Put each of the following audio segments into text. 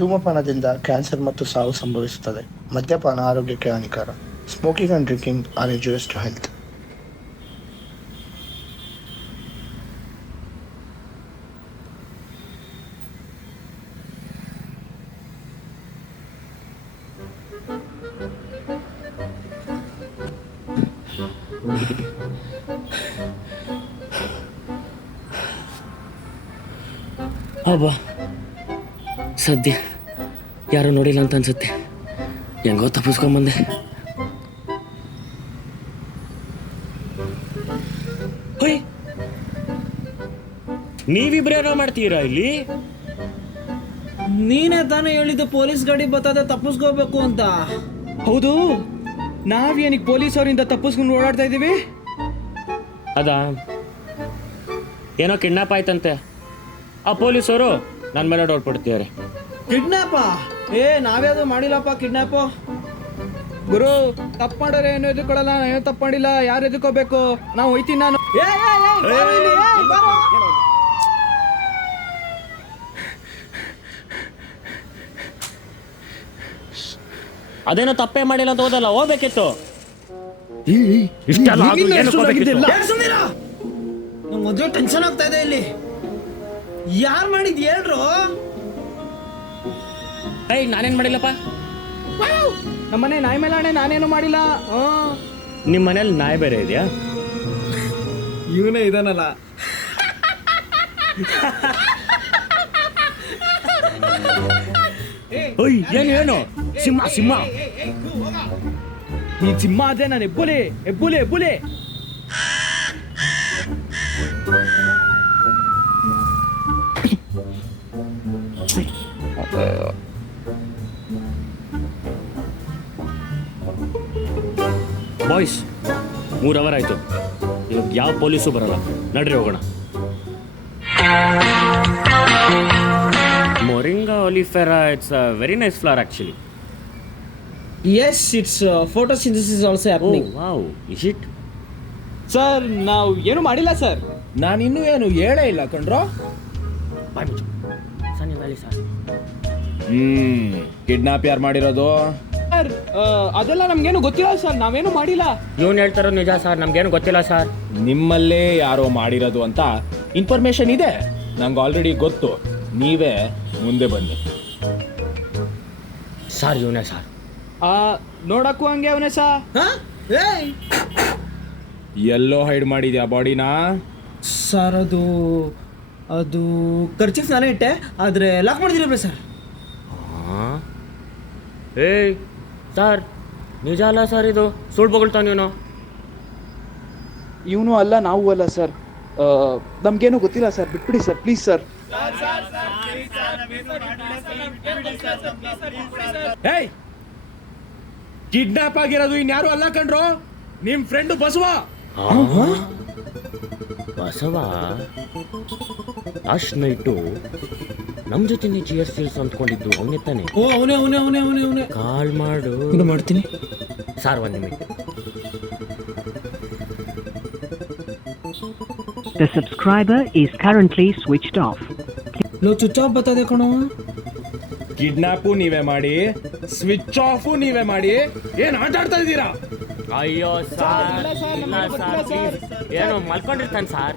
ಧೂಮಪಾನದಿಂದ cancer ಮತ್ತು ಸಾವು ಸಂಭವಿಸುತ್ತದೆ. ಮದ್ಯಪಾನ ಆರೋಗ್ಯಕ್ಕೆ ಹಾನಿಕರ. Smoking and drinking are injurious to health. ಅಬ್ಬಾ, ಸದ್ಯ ಯಾರು ನೋಡಿಲ್ಲ ಅಂತ ಅನ್ಸುತ್ತೆ. ಹೆಂಗೋ ತಪ್ಪಿಸ್ಕೊಂಬಂದೆ. ಹೊಯ್, ನೀವಿಬ್ರೇನೋ ಮಾಡ್ತೀರಾ ಇಲ್ಲಿ? ನೀನೇ ತಾನೇ ಹೇಳಿದ್ದು ಪೊಲೀಸ್ ಗಾಡಿ ಬರ್ತದೆ ತಪ್ಪಿಸ್ಕೋಬೇಕು ಅಂತ. ಹೌದು, ನಾವೇನಿಗೆ ಪೊಲೀಸ್ ಅವರಿಂದ ತಪ್ಪಿಸ್ಕೊಂಡು ಓಡಾಡ್ತಾ ಇದ್ದೀವಿ? ಅದಾ, ಏನೋ ಕಿಡ್ನಾಪ್ ಆಯ್ತಂತೆ. ಆ ಪೊಲೀಸವರು ನನ್ನ ಮೇಲೆ ಹೊಡ್ಬಿಡ್ತೀವ್ರಿ. ಕಿಡ್ನಾಪ? ನಾವ್ಯಾವುದು ಮಾಡಿಲ್ಲಪ್ಪ ಕಿಡ್ನಾಪು. ಗುರು, ತಪ್ಪು ಮಾಡೋರೆ ಏನು ಎದುಕೊಳ್ಳಲ್ಲ. ಏನೋ ತಪ್ಪು ಮಾಡಿಲ್ಲ, ಯಾರು ಎದುಕೋಬೇಕು? ನಾವು ಹೋಯ್ತೀನಿ ನಾನು. ಅದೇನೋ ತಪ್ಪೇ ಮಾಡಿಲ್ಲ ಅಂತ ಹೋದಲ್ಲ, ಹೋಗ್ಬೇಕಿತ್ತು. ಮೊದಲು ಟೆನ್ಷನ್ ಆಗ್ತಾ ಇದೆ. ಇಲ್ಲಿ ಯಾರು ಮಾಡಿದ್ ಹೇಳ್ರು? ನಾನೇನ್ ಮಾಡಿಲ್ಲಪ್ಪ. ನಮ್ಮನೆ ನಾಯಿ ಮೇಲಾಣೆ, ನಾನೇನು ಮಾಡಿಲ್ಲ. ನಿಮ್ಮ ಮನೇಲಿ ನಾಯಿ ಬೇರೆ ಇದೆಯಾ? ಇವನೇ ಇದಾನಲ್ಲ. ಏನು ಸಿಂಹ ಸಿಂಹ. ನೀನ್ ಸಿಂಹ ಆದ್ರೆ ನಾನು ಎಬ್ಬುಲಿ ಎಬ್ಬುಲಿ ಎಬ್ಬುಲಿ. ಬಾಯ್ಸ್, 3 ಅವರ್ ಆಯ್ತು. ಇವಾಗ ಯಾವ ಪೊಲೀಸು ಬರಲ್ಲ. ನಡ್ರಿ ಹೋಗೋಣ. Moringa oleifera, it's a very nice flower actually. Yes, it's photosynthesis also happening. Oh wow, is it? Sir, ನಾವು ಏನು ಮಾಡಿಲ್ಲ ಸರ್. ನಾನು ಇನ್ನೂ ಏನು ಹೇಳೇ ಇಲ್ಲ ಕಣ್ರೋ. ಕಿಡ್ನಾಪ್ ಯಾರು ಮಾಡಿರೋದು? ಸರ್, ಅದೆಲ್ಲ ನಮ್ಗೇನು ಗೊತ್ತಿಲ್ಲ ಸರ್. ನಾವೇನು ಮಾಡಿಲ್ಲ. ಇವನು ಹೇಳ್ತಾರೋ ನಿಜ ಸರ್, ನಮ್ಗೇನು ಗೊತ್ತಿಲ್ಲ ಸರ್. ನಿಮ್ಮಲ್ಲೇ ಯಾರೋ ಮಾಡಿರೋದು ಅಂತ ಇನ್ಫಾರ್ಮೇಶನ್ ಇದೆ, ನಂಗೆ ಆಲ್ರೆಡಿ ಗೊತ್ತು. ನೀವೇ ಮುಂದೆ ಬನ್ನಿ. ಸರ್ ಇವನೇ ಸರ್. ನೋಡಕ್ಕೂ ಹಂಗೆ ಅವನೇ ಸಾ. ಎಲ್ಲೋ ಹೈಡ್ ಮಾಡಿದ್ಯಾ ಬಾಡಿನ? ಸರ್, ಅದು ಖರ್ಚಿಗೆ ನಾನೇ ಇಟ್ಟೆ, ಆದರೆ ಲಾಕ್ ಮಾಡಿದಿರಲ್ಲ ಸರ್. ಸರ್, ನಿಜ ಅಲ್ಲ ಸರ್, ಇದು ಸುಳ್ಳು ಬೊಗಳ್ತಾನೆ ಇವನು. ಇವನು ಅಲ್ಲ, ನಾವು ಅಲ್ಲ ಸರ್. ನಮ್ಗೇನು ಗೊತ್ತಿಲ್ಲ ಸರ್, ಬಿಟ್ಬಿಡಿ ಸರ್, ಪ್ಲೀಸ್ ಸರ್. ಕಿಡ್ನಾಪ್ ಆಗಿರೋದು ಇನ್ಯಾರು ಅಲ್ಲ ಕಣ್ರು, ನಿಮ್ ಫ್ರೆಂಡ್ ಬಸವ. ಬಸವ ಅಷ್ಟು ನೈಟು ನಮ್ಮ ಜೊತೆ ಚಿಯರ್ ಸೀಲ್ಸ್ ಅಂದ್ಕೊಂಡಿದ್ದು ಅವನೇ ತಾನೆ? ಅವನೇ ಕಾಲ್ ಮಾಡು. ಮಾಡ್ತೀನಿ ಸರ್, 1 ನಿಮಿಷ. The subscriber is currently switched off. Switch off ಬರ್ತದೆ ಕಣೋ. ಕಿಡ್ನಾಪು ನೀವೇ ಮಾಡಿ, ಸ್ವಿಚ್ ಆಫು ನೀವೇ ಮಾಡಿ, ಏನ್ ಆಟ ಆಡ್ತಾ ಇದ್ದೀರಾ? ಅಯ್ಯೋ ಸರ್, ಏನೋ ಮಲ್ಕೊಂಡಿರ್ತಾನೆ ಸರ್.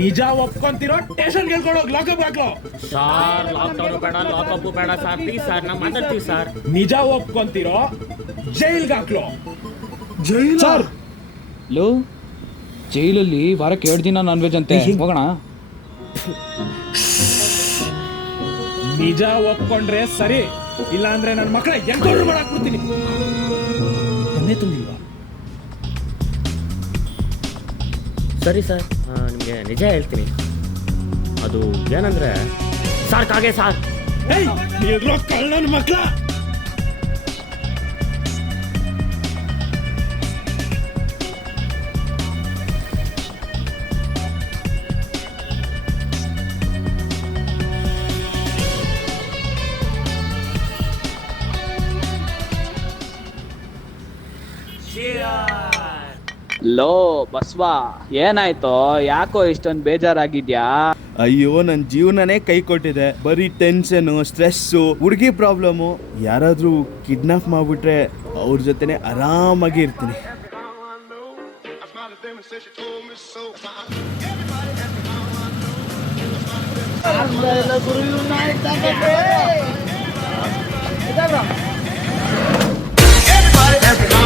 ನಿಜ ಒಪ್ಕೊಂತಿರೋ ಸ್ಟೇಷನ್ ಗೆಲ್ಕೊಂಡೋಗಿ ಲಾಕಪ್ ಹಾಕ್ಲೋ. ಸರ್, ಲಾಕ್ಡೌನ್ ಬೇಡ, ಲಾಕಪ್ ಬೇಡ ಸರ್, ಪ್ಲೀಸ್ ಸರ್, ನಾವು ಮಾತಾಡ್ತೀವಿ ಸರ್. ನಿಜ ಒಪ್ಕೊಂತಿರೋ ಜೈಲ್ಗೆ ಹಾಕ್ಲೋ. ಸರ್, ಜೈಲಲ್ಲಿ ವಾರಕ್ಕೆ 2 ದಿನ ನಾನ್ ವೆಜ್ ಅಂತೆ. ಹೋಗೋಣ. ನಿಜ ಒಪ್ಕೊಂಡ್ರೆ ಸರಿ, ಇಲ್ಲ ಅಂದ್ರೆ ನನ್ನ ಮಕ್ಕಳ ಎಂಟು ಮಾಡಾಕ್ಬಿಡ್ತೀನಿ. ಎಣ್ಣೆ ತಂದಿಲ್ವಾ? ಸರಿ ಸರ್, ನಿಮಗೆ ನಿಜ ಹೇಳ್ತೀನಿ. ಅದು ಏನಂದ್ರೆ ಸರ್, ಕಾಗೆ ಸರ್. ನನ್ನ ಮಕ್ಕಳ ಲೋ ಬಸ್ವಾ, ಏನಾಯ್ತೋ? ಯಾಕೋ ಇಷ್ಟೊಂದು ಬೇಜಾರಾಗಿದ್ಯಾ? ಅಯ್ಯೋ, ನನ್ನ ಜೀವನನೇ ಕೈ ಕೊಟ್ಟಿದೆ. ಬರೀ ಟೆನ್ಷನು, ಸ್ಟ್ರೆಸ್ಸು, ಹುಡುಗಿ ಪ್ರಾಬ್ಲಮ್ಮು. ಯಾರಾದರೂ ಕಿಡ್ನಾಪ್ ಮಾಡಿಬಿಟ್ರೆ ಅವ್ರ ಜೊತೆನೆ ಆರಾಮಾಗಿ ಇರ್ತೀನಿ. Everybody,